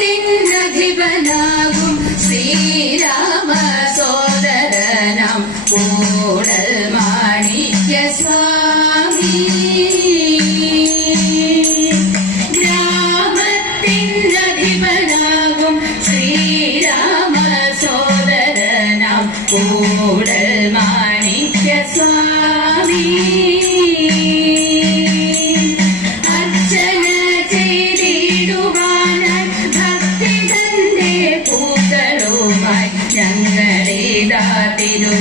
ലോകത്തിനധിപനാകും ശ്രീരാമ സോദരനാം. ഓ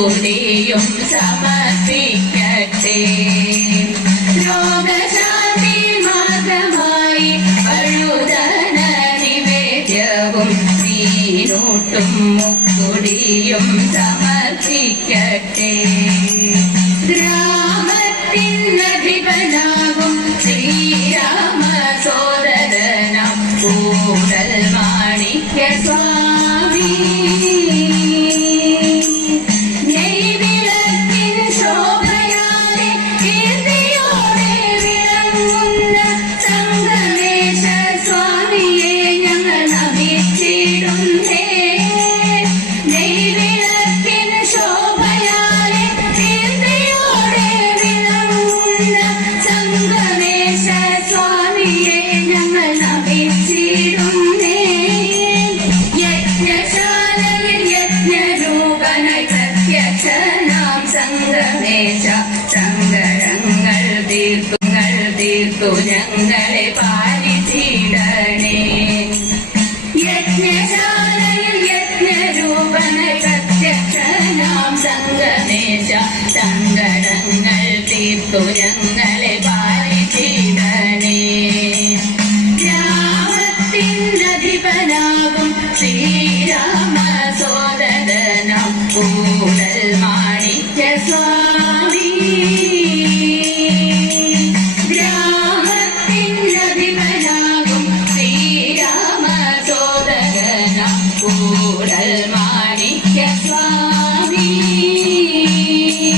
കുടിയും സമർപ്പിക്കട്ടെ. ലോകശാന്തി മാർഗമായി പഴുതന നിവേദ്യവും സീനൂട്ടും മുക്കുടിയും സമർപ്പിക്കട്ടെ. ഗ്രാമത്തിനധിപനാകും തീർത്തു തീർത്തു ഞങ്ങളെ പാലിച്ചിടണേ യജ്ഞശാലയിൽ യജ്ഞരൂപണ പ്രത്യക്ഷനാം സംഗമേശ സങ്കടങ്ങൾ തീർത്തു ഞങ്ങളെ പാലിച്ചിടണേ രാമത്തിനധിപനാകും ശ്രീരാമ സോദരനാം കൂടൽ മാണിക്യ സ്വാമി